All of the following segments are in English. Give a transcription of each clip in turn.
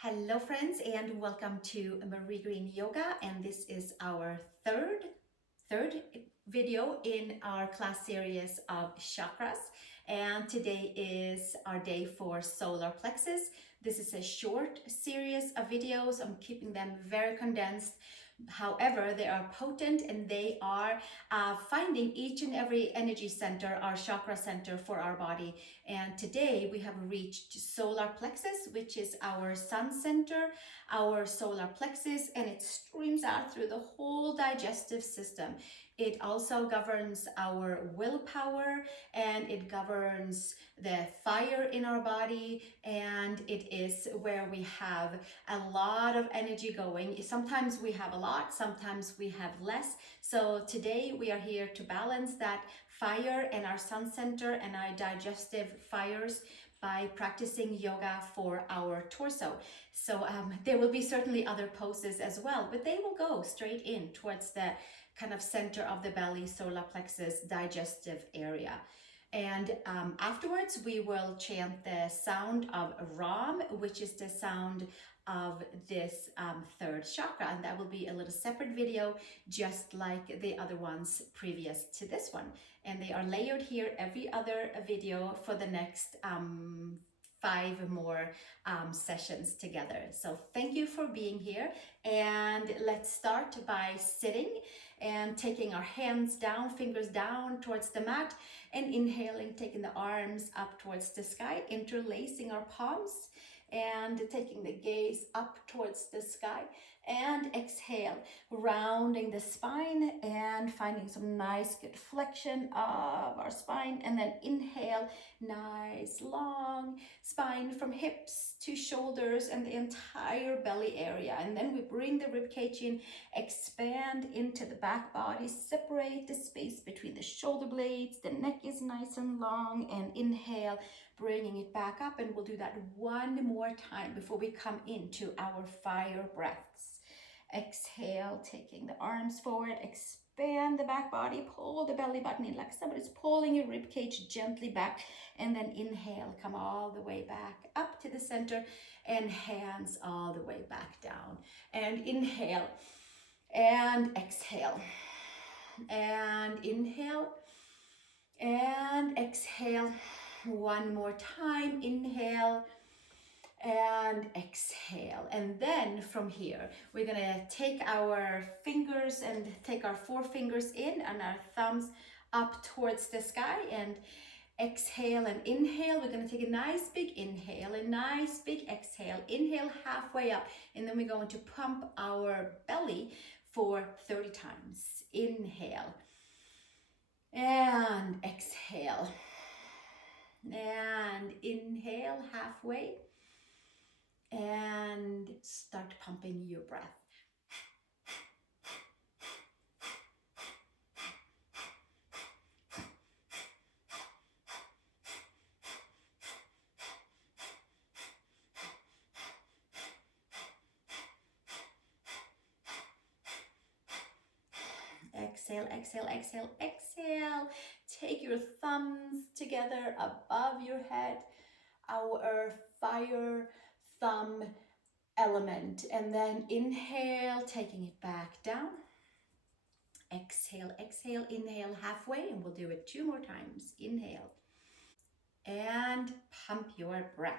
Hello friends, and welcome to Marie Green Yoga, and this is our third video in our class series of chakras, and today is our day for solar plexus. This is a short series of videos. I'm keeping them very condensed. However, they are potent and they are finding each and every energy center, our chakra center for our body. And today we have reached solar plexus, which is our sun center, our solar plexus, and it streams out through the whole digestive system. It also governs our willpower, and it governs the fire in our body, and it is where we have a lot of energy going. Sometimes we have a lot, sometimes we have less. So today we are here to balance that fire and our sun center and our digestive fires by practicing yoga for our torso. So there will be certainly other poses as well, but they will go straight in towards the kind of center of the belly, solar plexus, digestive area. And afterwards, we will chant the sound of Ram, which is the sound of this third chakra, and that will be a little separate video, just like the other ones previous to this one. And they are layered here every other video for the next 5 more sessions together. So thank you for being here, and let's start by sitting and taking our hands down, fingers down towards the mat, and inhaling, taking the arms up towards the sky, interlacing our palms and taking the gaze up towards the sky, and exhale, rounding the spine and finding some nice good flexion of our spine, and then inhale, nice long spine from hips to shoulders and the entire belly area, and then we bring the rib cage in, expand into the back body, separate the space between the shoulder blades, the neck is nice and long, and inhale, bringing it back up, and we'll do that one more time before we come into our fire breaths. Exhale, taking the arms forward, expand the back body, pull the belly button in like somebody's pulling your rib cage gently back, and then inhale, come all the way back up to the center, and hands all the way back down, and inhale, and exhale, and inhale, and exhale. One more time, inhale and exhale. And then from here, we're gonna take our fingers and take our forefingers in and our thumbs up towards the sky, and exhale and inhale. We're gonna take a nice big inhale, a nice big exhale, inhale halfway up, and then we're going to pump our belly for 30 times. Inhale and exhale. And inhale halfway and start pumping your breath. Exhale, exhale, exhale, exhale. Take your thumbs together above your head, our fire thumb element, and then inhale, taking it back down. Exhale, exhale, inhale halfway, and we'll do it 2 more times. Inhale and pump your breath.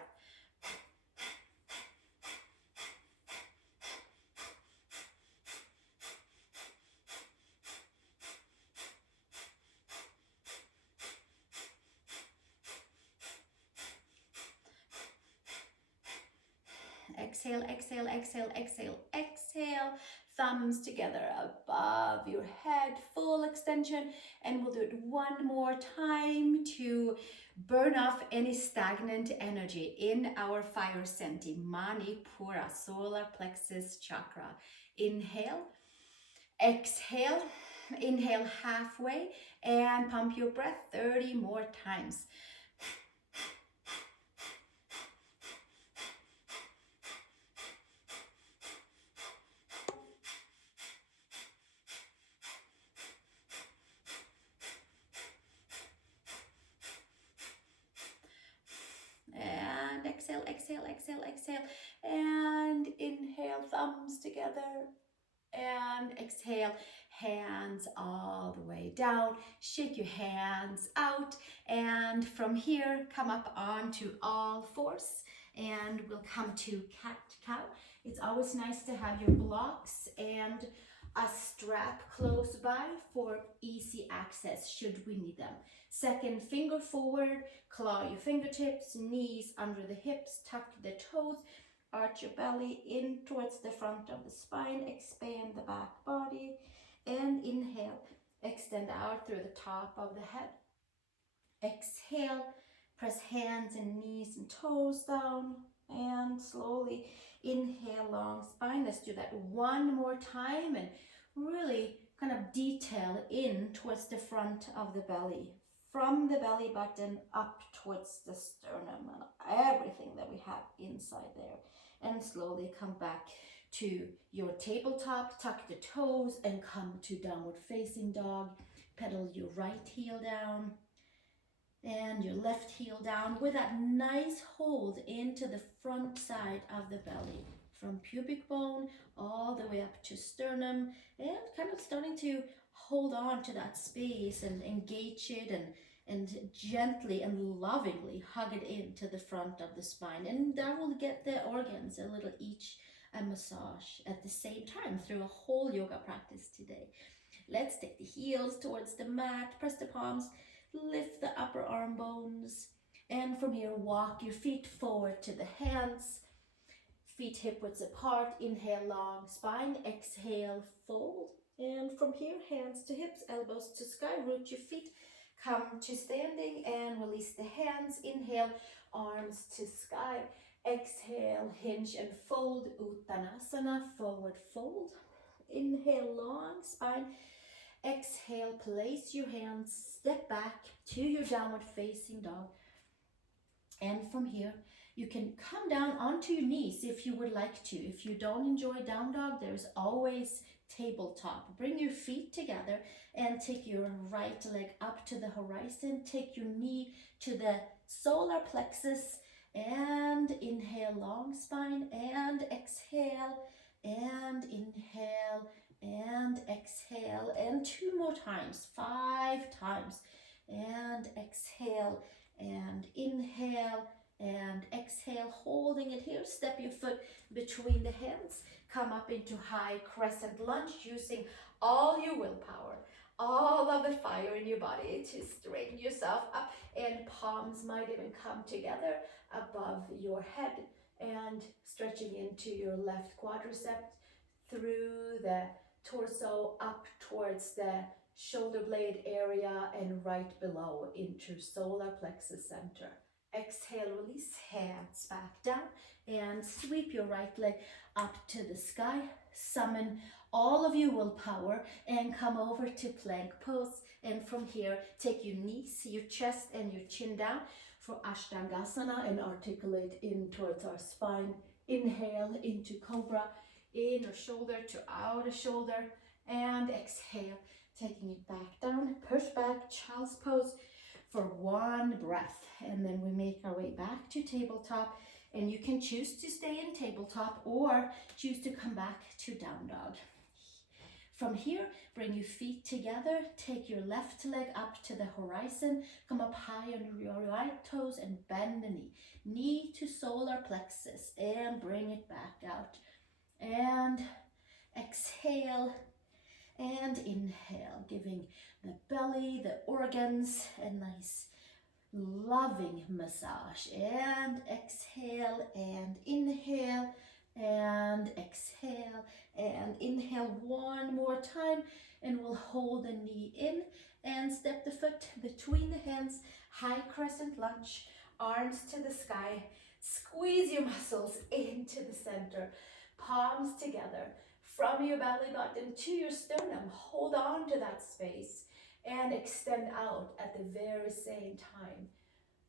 Exhale, exhale, exhale, exhale, exhale. Thumbs together above your head, full extension. And we'll do it one more time to burn off any stagnant energy in our fire center, Manipura, Solar Plexus Chakra. Inhale, exhale, inhale halfway, and pump your breath 30 more times. Exhale, exhale, exhale, exhale. And inhale, thumbs together. And exhale, hands all the way down. Shake your hands out. And from here, come up onto all fours. And we'll come to cat-cow. It's always nice to have your blocks and a strap close by for easy access should we need them. Second finger forward, claw your fingertips, knees under the hips, tuck the toes, arch your belly in towards the front of the spine, expand the back body, and inhale, extend out through the top of the head. Exhale, press hands and knees and toes down, and slowly inhale, long spine. Let's do that one more time and really kind of detail in towards the front of the belly, from the belly button up towards the sternum and everything that we have inside there. And slowly come back to your tabletop, tuck the toes and come to downward facing dog. Pedal your right heel down and your left heel down with that nice hold into the front side of the belly, from pubic bone all the way up to sternum, and kind of starting to hold on to that space and engage it and gently and lovingly hug it into the front of the spine. And that will get the organs a little each a massage at the same time through a whole yoga practice today. Let's take the heels towards the mat, press the palms, lift the upper arm bones, and from here walk your feet forward to the hands, feet hip widths apart. Inhale, long spine, exhale, fold, and from here hands to hips, elbows to sky, root your feet, come to standing and release the hands. Inhale, arms to sky, exhale, hinge and fold, Uttanasana, forward fold. Inhale, long spine. Exhale, place your hands, step back to your downward facing dog. And from here, you can come down onto your knees if you would like to. If you don't enjoy down dog, there's always tabletop. Bring your feet together and take your right leg up to the horizon. Take your knee to the solar plexus and inhale, long spine, and exhale, and inhale, and exhale, and 2 more times, 5 times, and exhale, and inhale, and exhale, holding it here. Step your foot between the hands, come up into high crescent lunge, using all your willpower, all of the fire in your body to straighten yourself up, and palms might even come together above your head, and stretching into your left quadricep through the torso up towards the shoulder blade area and right below into solar plexus center. Exhale, release, hands back down, and sweep your right leg up to the sky. Summon all of your willpower and come over to plank pose. And from here, take your knees, your chest, and your chin down for Ashtangasana and articulate in towards our spine. Inhale into Cobra, inner shoulder to outer shoulder, and exhale, taking it back down, push back, child's pose for 1 breath, and then we make our way back to tabletop. And you can choose to stay in tabletop or choose to come back to down dog. From here, bring your feet together, take your left leg up to the horizon, come up high on your right toes and bend the knee. Knee to solar plexus and bring it back out. And exhale and inhale, giving the belly, the organs a nice loving massage. And exhale and inhale and exhale and inhale 1 more time, and we'll hold the knee in and step the foot between the hands, high crescent lunge, arms to the sky, squeeze your muscles into the center, palms together from your belly button to your sternum. Hold on to that space and extend out at the very same time.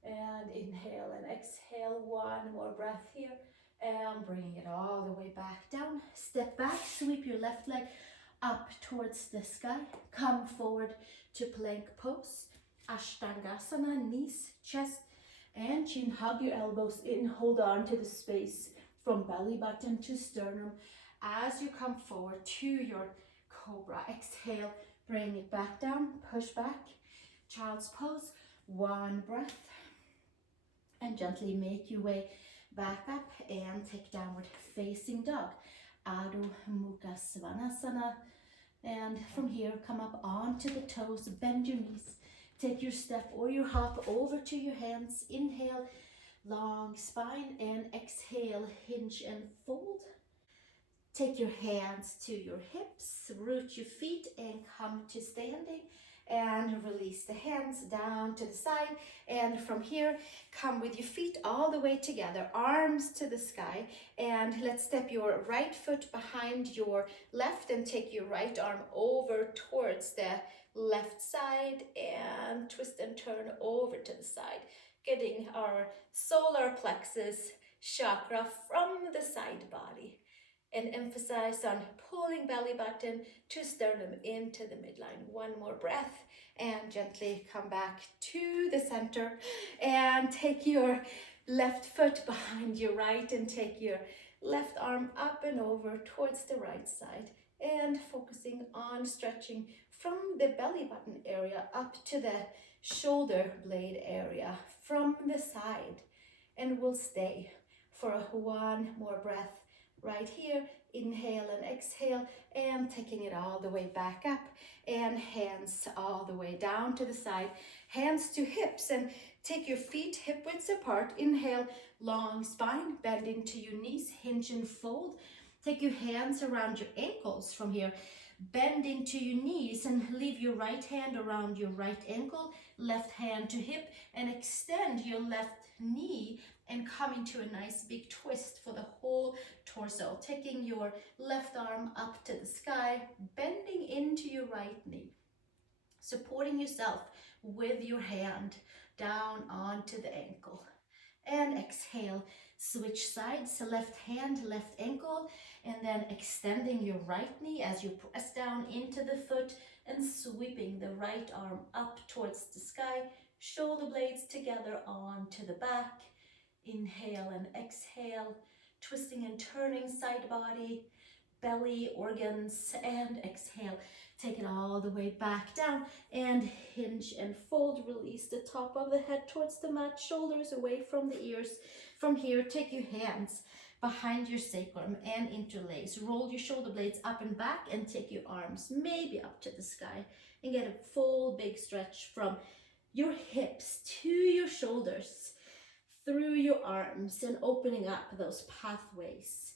And inhale and exhale, 1 more breath here, and bringing it all the way back down. Step back, sweep your left leg up towards the sky, come forward to plank pose, Ashtangasana, knees, chest, and chin. Hug your elbows in, hold on to the space from belly button to sternum. As you come forward to your cobra, exhale, bring it back down, push back, child's pose, one breath, and gently make your way back up and take downward facing dog, Adho Mukha Svanasana. And from here, come up onto the toes, bend your knees, take your step or your hop over to your hands. Inhale, long spine, and exhale, hinge and fold. Take your hands to your hips, root your feet and come to standing, and release the hands down to the side. And from here, come with your feet all the way together, arms to the sky, and let's step your right foot behind your left and take your right arm over towards the left side and twist and turn over to the side, getting our solar plexus chakra from the side body. And emphasize on pulling belly button to sternum into the midline. One more breath and gently come back to the center and take your left foot behind your right and take your left arm up and over towards the right side, and focusing on stretching from the belly button area up to the shoulder blade area from the side. And we'll stay for one more breath right here. Inhale and exhale, and taking it all the way back up, and hands all the way down to the side, hands to hips, and take your feet hip widths apart. Inhale, long spine, bend into your knees, hinge and fold. Take your hands around your ankles from here, bend into your knees and leave your right hand around your right ankle, left hand to hip, and extend your left knee and come into a nice big twist for the whole torso. Taking your left arm up to the sky, bending into your right knee, supporting yourself with your hand down onto the ankle. And exhale, switch sides, left hand, left ankle, and then extending your right knee as you press down into the foot and sweeping the right arm up towards the sky, shoulder blades together onto the back. Inhale and exhale, twisting and turning side body, belly, organs, and exhale. Take it all the way back down and hinge and fold. Release the top of the head towards the mat, shoulders away from the ears. From here, take your hands behind your sacrum and interlace. Roll your shoulder blades up and back and take your arms maybe up to the sky and get a full big stretch from your hips to your shoulders, through your arms, and opening up those pathways.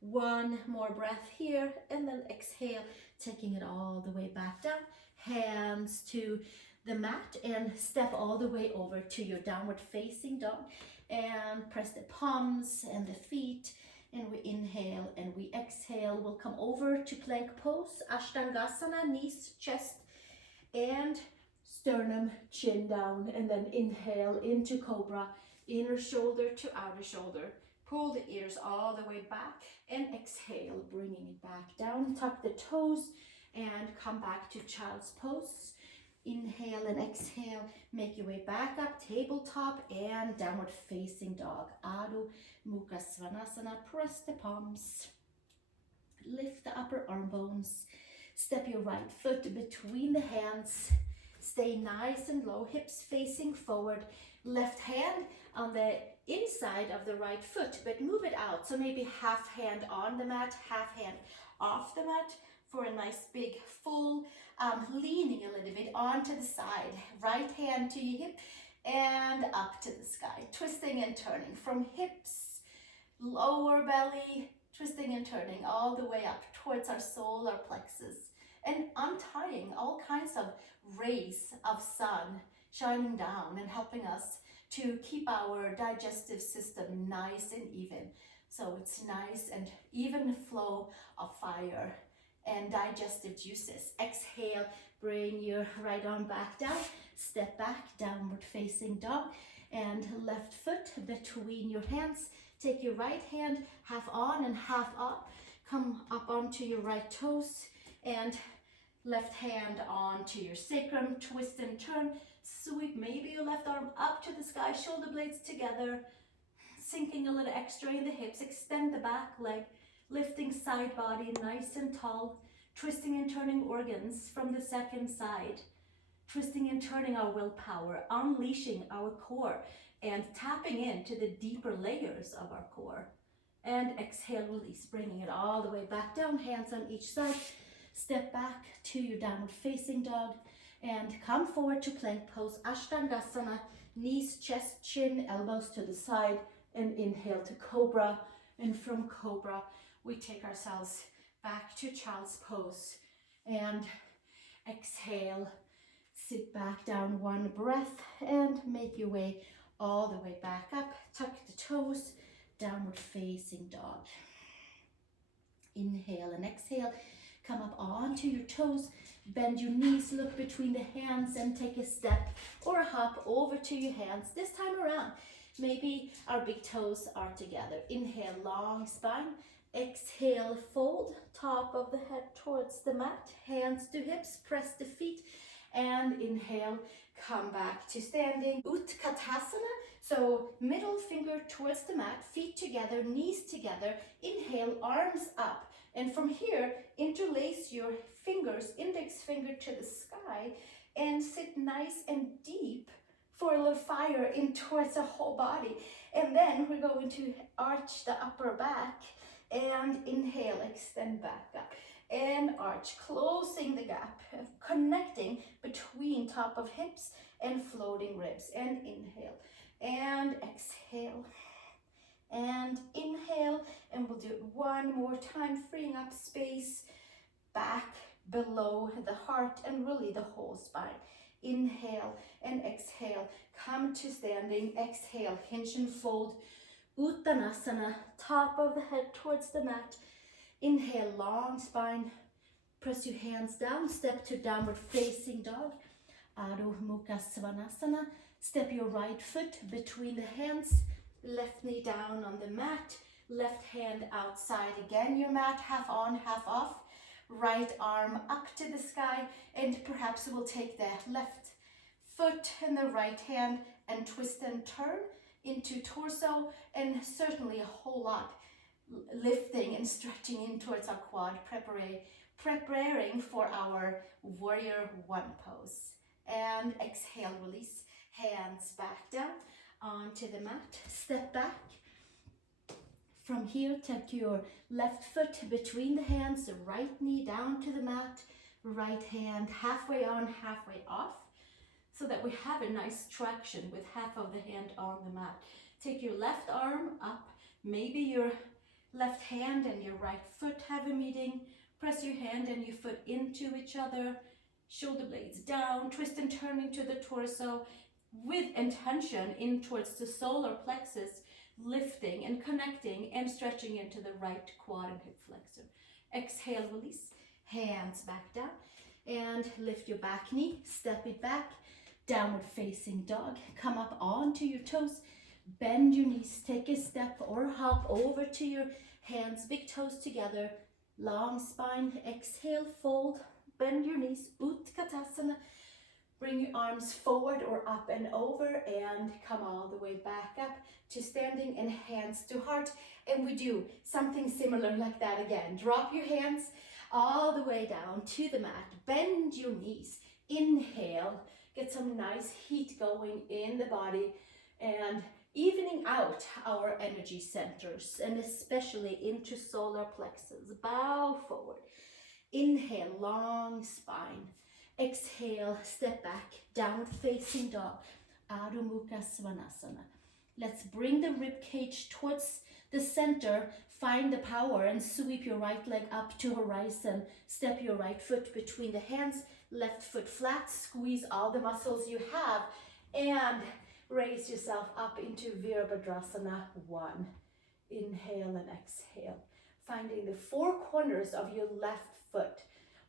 One more breath here, and then exhale, taking it all the way back down. Hands to the mat and step all the way over to your downward facing dog, and press the palms and the feet, and we inhale and we exhale. We'll come over to plank pose, Ashtangasana, knees, chest, and sternum, chin down, and then inhale into cobra, inner shoulder to outer shoulder. Pull the ears all the way back and exhale, bringing it back down. Tuck the toes and come back to child's pose. Inhale and exhale, make your way back up, tabletop and downward facing dog, Adho Mukha Svanasana. Press the palms, lift the upper arm bones, step your right foot between the hands, stay nice and low, hips facing forward, left hand on the inside of the right foot, but move it out. So maybe half hand on the mat, half hand off the mat for a nice big full leaning a little bit onto the side. Right hand to your hip and up to the sky. Twisting and turning from hips, lower belly, twisting and turning all the way up towards our solar plexus. And untying all kinds of rays of sun shining down and helping us to keep our digestive system nice and even. So it's nice and even flow of fire and digestive juices. Exhale, bring your right arm back down, step back, downward facing dog, and left foot between your hands. Take your right hand half on and half up, come up onto your right toes, and left hand onto your sacrum, twist and turn, Sweep maybe your left arm up to the sky, shoulder blades together, sinking a little extra in the hips. Extend the back leg, lifting side body nice and tall, twisting and turning organs from the second side, twisting and turning our willpower, unleashing our core, and tapping into the deeper layers of our core. And exhale, release, bringing it all the way back down, hands on each side. Step back to your downward facing dog and come forward to plank pose, Ashtangasana, knees, chest, chin, elbows to the side, and inhale to cobra. And from cobra, we take ourselves back to child's pose and exhale, sit back down, one breath, and make your way all the way back up. Tuck the toes, downward facing dog. Inhale and exhale, come up onto your toes, bend your knees, look between the hands and take a step or a hop over to your hands. This time around, maybe our big toes are together. Inhale, long spine. Exhale, fold, top of the head towards the mat, hands to hips, press the feet, and inhale, come back to standing. Utkatasana, so middle finger towards the mat, feet together, knees together. Inhale, arms up, and from here, interlace your fingers, index finger to the sky, and sit nice and deep for a little fire in towards the whole body. And then we're going to arch the upper back and inhale, extend back up and arch, closing the gap, connecting between top of hips and floating ribs. And inhale and exhale and inhale, and we'll do it one more time, freeing up space back below the heart and really the whole spine. Inhale and exhale, come to standing. Exhale, hinge and fold, Uttanasana, top of the head towards the mat. Inhale, long spine, press your hands down, step to downward facing dog, Adho Mukha Svanasana. Step your right foot between the hands, left knee down on the mat, left hand outside again your mat, half on, half off. Right arm up to the sky, and perhaps we'll take the left foot and the right hand and twist and turn into torso, and certainly a whole lot lifting and stretching in towards our quad, preparing for our warrior one pose. And exhale, release, hands back down onto the mat, step back. From here, take your left foot between the hands, the right knee down to the mat, right hand halfway on, halfway off, so that we have a nice traction with half of the hand on the mat. Take your left arm up, maybe your left hand and your right foot have a meeting. Press your hand and your foot into each other, shoulder blades down, twist and turn into the torso with intention in towards the solar plexus, lifting and connecting and stretching into the right quad and hip flexor. Exhale, release, hands back down, and lift your back knee, step it back, downward facing dog. Come up onto your toes, bend your knees, take a step or hop over to your hands, big toes together, long spine. Exhale, fold, bend your knees, Utkatasana. Bring your arms forward or up and over, and come all the way back up to standing and hands to heart. And we do something similar like that again. Drop your hands all the way down to the mat. Bend your knees. Inhale. Get some nice heat going in the body and evening out our energy centers, and especially into solar plexus. Bow forward. Inhale, long spine. Exhale, step back, downward facing dog, Adho Mukha Svanasana. Let's bring the rib cage towards the center, find the power, and sweep your right leg up to horizon. Step your right foot between the hands, left foot flat, squeeze all the muscles you have, and raise yourself up into Virabhadrasana 1. Inhale and exhale, finding the four corners of your left foot,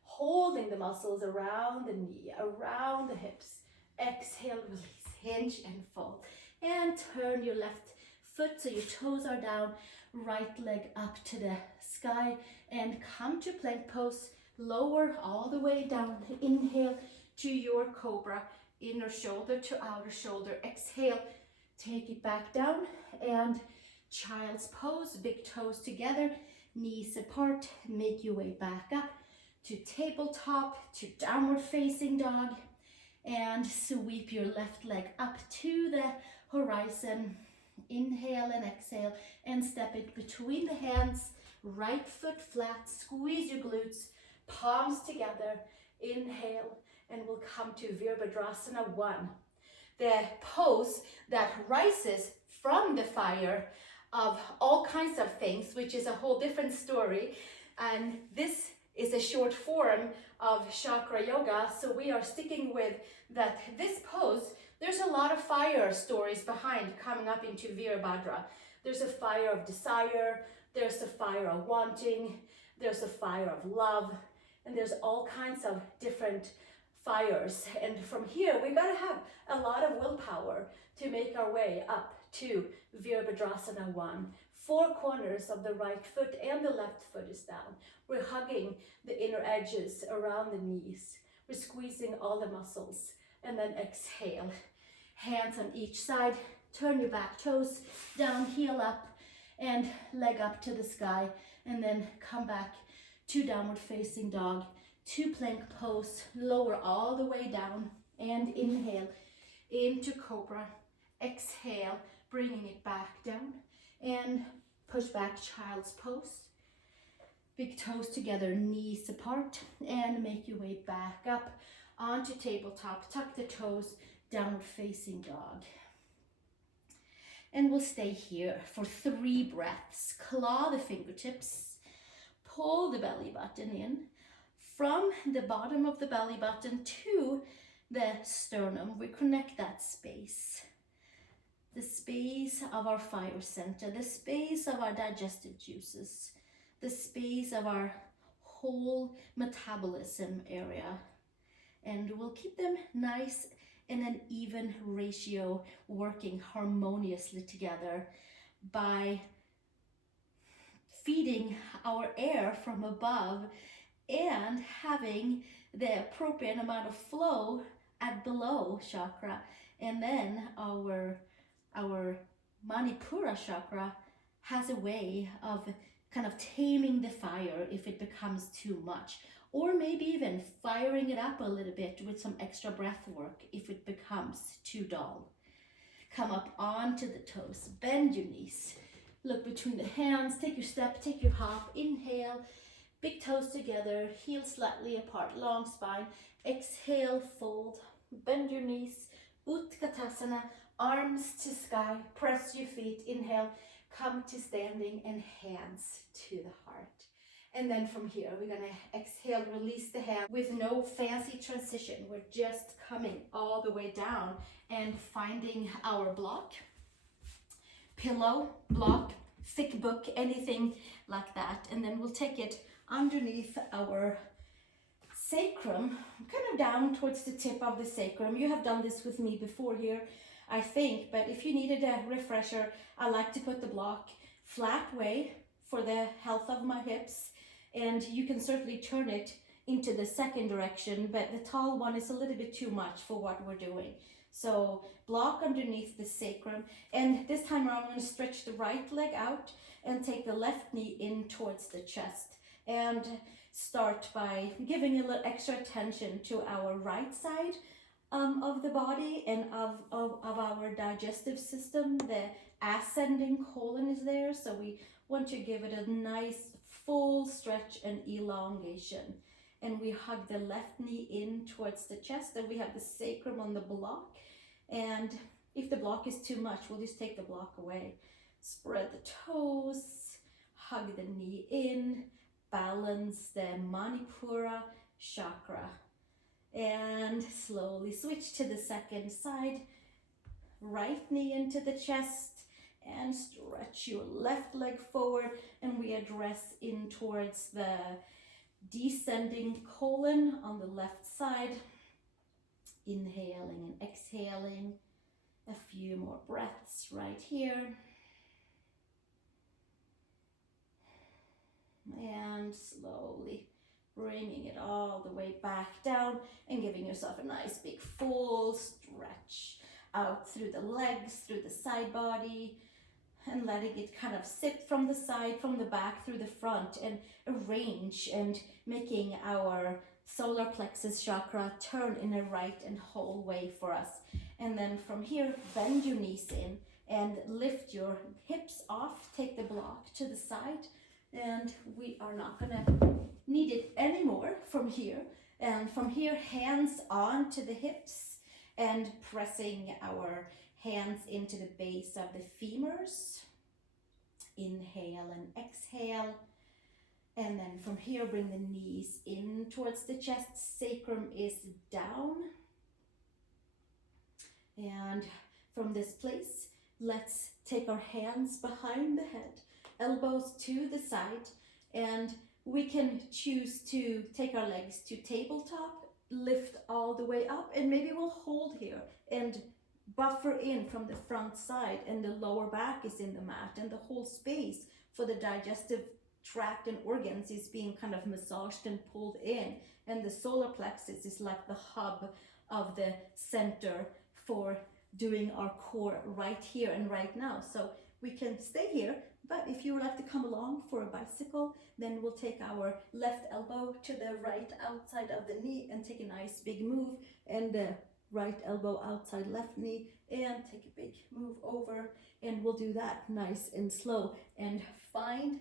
holding the muscles around the knee, around the hips. Exhale, release, hinge and fold. And turn your left foot so your toes are down, right leg up to the sky, and come to plank pose. Lower all the way down. Inhale to your cobra. inner shoulder to outer shoulder. Exhale, take it back down, and child's pose, big toes together, knees apart. Make your way back up to tabletop, to downward facing dog, and sweep your left leg up to the horizon. Inhale and exhale, and step it between the hands, right foot flat, squeeze your glutes, palms together. Inhale, and we'll come to Virabhadrasana 1, the pose that rises from the fire of all kinds of things, which is a whole different story. And this is a short form of chakra yoga, so we are sticking with that. This pose, there's a lot of fire stories behind coming up into Virabhadra. There's a fire of desire, there's a fire of wanting, there's a fire of love, and there's all kinds of different fires. And from here, we gotta have a lot of willpower to make our way up to Virabhadrasana 1. 4 corners of the right foot and the left foot is down. We're hugging the inner edges around the knees. We're squeezing all the muscles. And then exhale. Hands on each side. Turn your back toes down, heel up, and leg up to the sky. And then come back to downward facing dog, to plank pose. Lower all the way down. And inhale into cobra. Exhale, bringing it back down. And push back, child's pose. Big toes together, knees apart, and make your way back up onto tabletop. Tuck the toes, downward facing dog. And we'll stay here for 3 breaths. Claw the fingertips, pull the belly button in. From the bottom of the belly button to the sternum, we connect that space. The space of our fire center, the space of our digestive juices, the space of our whole metabolism area. And we'll keep them nice in an even ratio, working harmoniously together by feeding our air from above and having the appropriate amount of flow at below chakra. And then our Manipura Chakra has a way of kind of taming the fire if it becomes too much, or maybe even firing it up a little bit with some extra breath work if it becomes too dull. Come up onto the toes, bend your knees, look between the hands, take your step, take your hop. Inhale, big toes together, heels slightly apart, long spine. Exhale, fold, bend your knees, Utkatasana. Arms to sky, press your feet. Inhale, come to standing, and hands to the heart. And then from here, we're gonna exhale, release the hand with no fancy transition. We're just coming all the way down and finding our block, pillow, block, thick book, anything like that. And then we'll take it underneath our sacrum, kind of down towards the tip of the sacrum. You have done this with me before here, I think, but if you needed a refresher, I like to put the block flat way for the health of my hips, and you can certainly turn it into the second direction, but the tall one is a little bit too much for what we're doing. So block underneath the sacrum, and this time around I'm going to stretch the right leg out and take the left knee in towards the chest, and start by giving a little extra attention to our right side of the body and of our digestive system. The ascending colon is there, so we want to give it a nice full stretch and elongation. And we hug the left knee in towards the chest, and we have the sacrum on the block. And if the block is too much, we'll just take the block away. Spread the toes, hug the knee in, balance the Manipura Chakra. And slowly switch to the second side. Right knee into the chest, and stretch your left leg forward, and we address in towards the descending colon on the left side. Inhaling and exhaling. A few more breaths right here. And slowly bringing it all the way back down and giving yourself a nice big full stretch out through the legs, through the side body, and letting it kind of sit from the side, from the back, through the front, and arrange and making our solar plexus chakra turn in a right and whole way for us. And then from here, bend your knees in and lift your hips off, take the block to the side, and we are not gonna need it anymore from here. And from here, hands on to the hips and pressing our hands into the base of the femurs. Inhale and exhale. And then from here, bring the knees in towards the chest. Sacrum is down. And from this place, let's take our hands behind the head, elbows to the side, and we can choose to take our legs to tabletop, lift all the way up, and maybe we'll hold here and buffer in from the front side, and the lower back is in the mat, and the whole space for the digestive tract and organs is being kind of massaged and pulled in, and the solar plexus is like the hub of the center for doing our core right here and right now. So we can stay here, but if you would like to come along for a bicycle, then we'll take our left elbow to the right outside of the knee and take a nice big move, and the right elbow outside left knee, and take a big move over, and we'll do that nice and slow, and find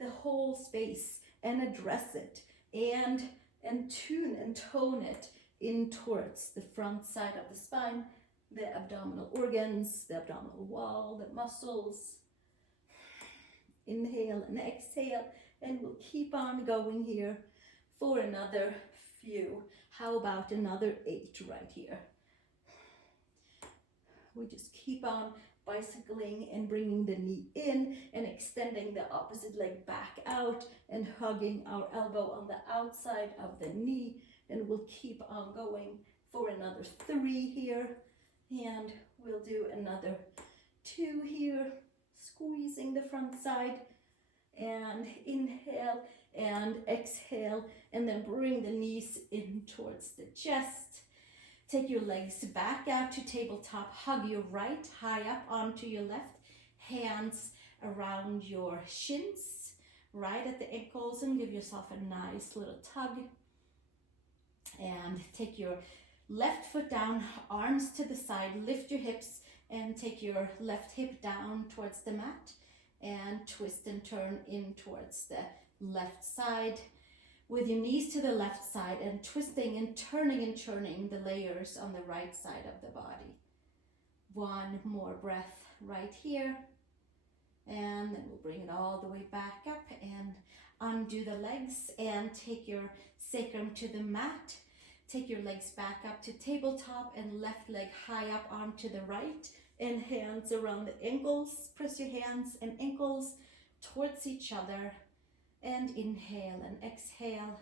the whole space and address it, and tune and tone it in towards the front side of the spine, the abdominal organs, the abdominal wall, the muscles. Inhale and exhale, and we'll keep on going here for another few. How about another 8 right here? We just keep on bicycling and bringing the knee in and extending the opposite leg back out and hugging our elbow on the outside of the knee, and we'll keep on going for another 3 here, and we'll do another 2 here, squeezing the front side, and inhale and exhale, and then bring the knees in towards the chest. Take your legs back out to tabletop, hug your right high up onto your left, hands around your shins, right at the ankles, and give yourself a nice little tug. And take your left foot down, arms to the side, lift your hips, and take your left hip down towards the mat, and twist and turn in towards the left side with your knees to the left side, and twisting and turning and churning the layers on the right side of the body. 1 more breath right here, and then we'll bring it all the way back up and undo the legs, and take your sacrum to the mat. Take your legs back up to tabletop, and left leg high up onto the right, and hands around the ankles. Press your hands and ankles towards each other, and inhale and exhale,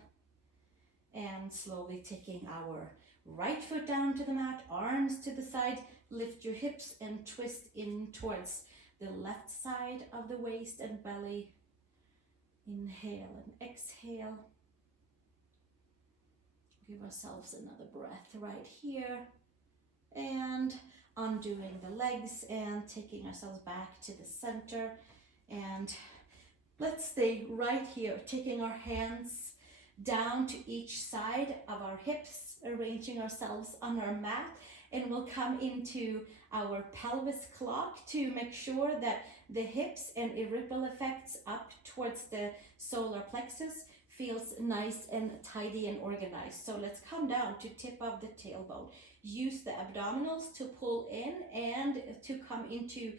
and slowly taking our right foot down to the mat, arms to the side, lift your hips and twist in towards the left side of the waist and belly. Inhale and exhale. Give ourselves another breath right here, and undoing the legs and taking ourselves back to the center, and let's stay right here, taking our hands down to each side of our hips, arranging ourselves on our mat, and we'll come into our pelvis clock to make sure that the hips and ripple effects up towards the solar plexus feels nice and tidy and organized. So let's come down to tip of the tailbone. Use the abdominals to pull in and to come into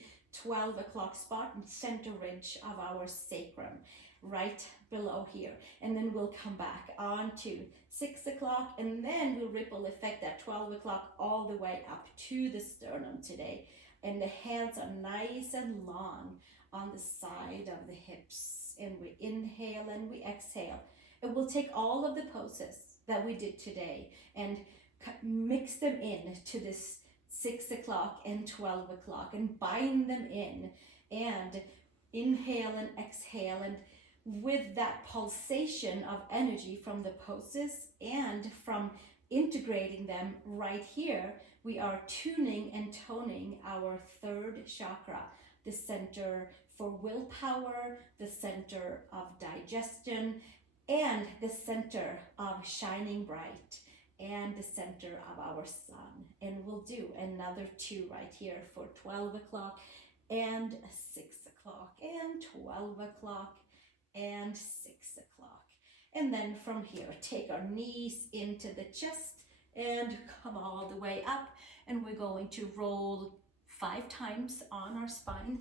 12 o'clock spot and center ridge of our sacrum, right below here. And then we'll come back on to 6 o'clock, and then we'll ripple effect at 12 o'clock all the way up to the sternum today. And the hands are nice and long on the side of the hips. And we inhale and we exhale. And we'll take all of the poses that we did today and mix them in to this 6 o'clock and 12 o'clock and bind them in, and inhale and exhale, and with that pulsation of energy from the poses and from integrating them right here, we are tuning and toning our third chakra, the center for willpower, the center of digestion, and the center of shining bright, and the center of our sun. And we'll do another 2 right here for 12 o'clock and 6 o'clock and 12 o'clock and 6 o'clock. And then from here, take our knees into the chest and come all the way up. And we're going to roll 5 times on our spine.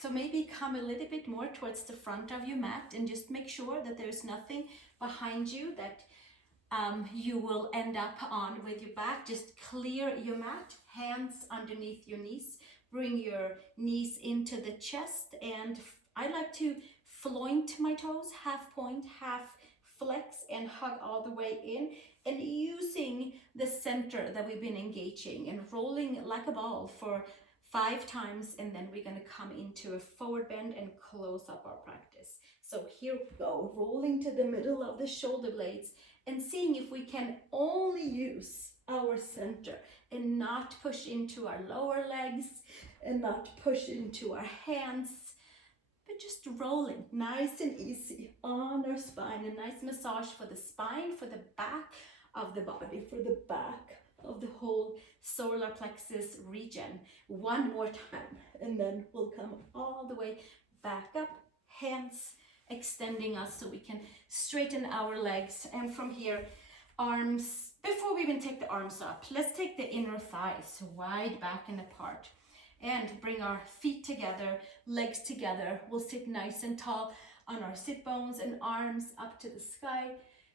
So maybe come a little bit more towards the front of your mat and just make sure that there's nothing behind you that you will end up on with your back. Just clear your mat, hands underneath your knees. Bring your knees into the chest, and I like to floint my toes, half point, half flex, and hug all the way in, and using the center that we've been engaging and rolling like a ball for 5 times, and then we're going to come into a forward bend and close up our practice. So here we go, rolling to the middle of the shoulder blades and seeing if we can only use our center and not push into our lower legs and not push into our hands, but just rolling nice and easy on our spine. A nice massage for the spine, for the back of the body, for the back of the whole solar plexus region. 1 more time, and then we'll come all the way back up, hands extending us so we can straighten our legs. And from here, arms, before we even take the arms up, let's take the inner thighs wide back and apart and bring our feet together, legs together. We'll sit nice and tall on our sit bones and arms up to the sky.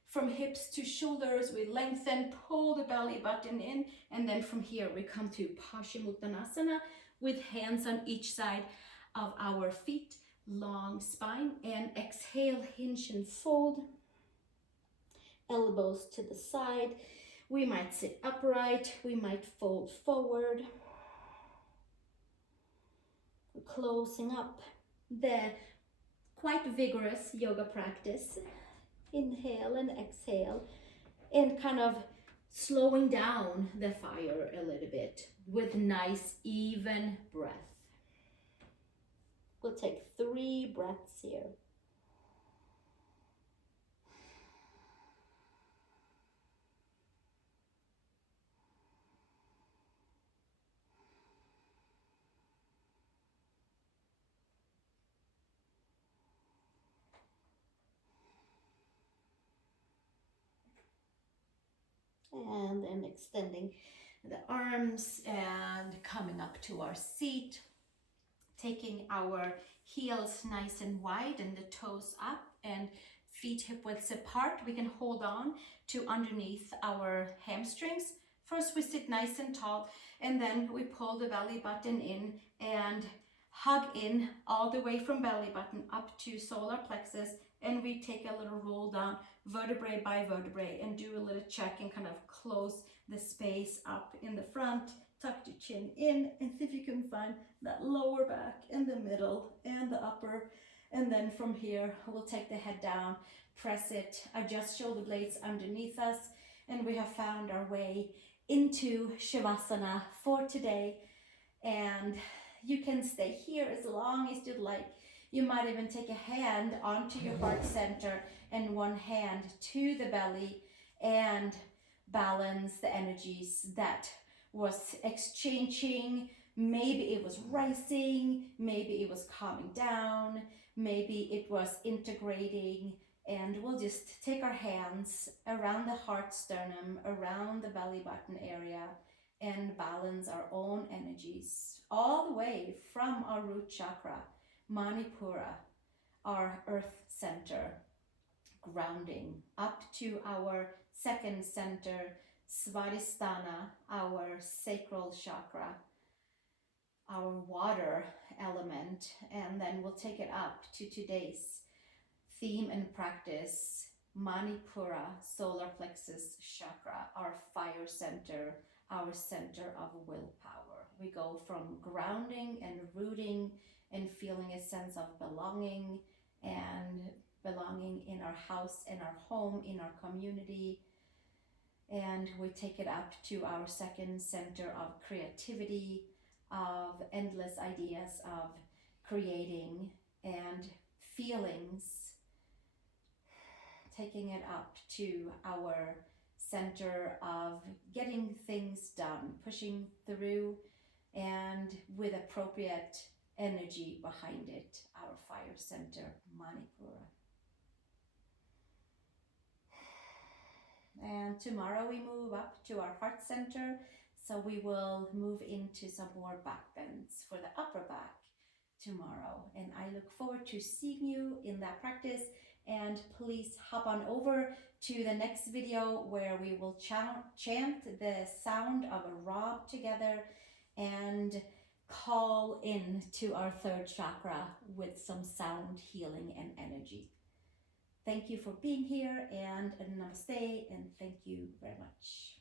From hips to shoulders, we lengthen, pull the belly button in, and then from here we come to Paschimottanasana with hands on each side of our feet, long spine, and exhale, hinge and fold. Elbows to the side. We might sit upright, we might fold forward. Closing up the quite vigorous yoga practice. Inhale and exhale, and kind of slowing down the fire a little bit with nice even breath. We'll take 3 breaths here. And then extending the arms and coming up to our seat, taking our heels nice and wide and the toes up and feet hip widths apart. We can hold on to underneath our hamstrings. First we sit nice and tall, and then we pull the belly button in and hug in all the way from belly button up to solar plexus, and we take a little roll down vertebrae by vertebrae and do a little check and kind of close the space up in the front. Tuck your chin in and see if you can find that lower back in the middle and the upper. And then from here, we'll take the head down, press it, adjust shoulder blades underneath us, and we have found our way into Shavasana for today. And you can stay here as long as you'd like. You might even take a hand onto your heart center and one hand to the belly and balance the energies that was exchanging. Maybe it was rising, maybe it was calming down, maybe it was integrating. And we'll just take our hands around the heart sternum, around the belly button area, and balance our own energies all the way from our root chakra, Manipura, our earth center, grounding, up to our second center, Svadhisthana, our sacral chakra, our water element. And then we'll take it up to today's theme and practice, Manipura, solar plexus chakra, our fire center, our center of willpower. We go from grounding and rooting and feeling a sense of belonging and healing in our house, in our home, in our community. And we take it up to our second center of creativity, of endless ideas of creating and feelings, taking it up to our center of getting things done, pushing through, and with appropriate energy behind it, our fire center, Manipura. And tomorrow we move up to our heart center, so we will move into some more back bends for the upper back tomorrow. And I look forward to seeing you in that practice. And please hop on over to the next video where we will chant the sound of a rob together and call in to our third chakra with some sound healing and energy. Thank you for being here, and namaste, and thank you very much.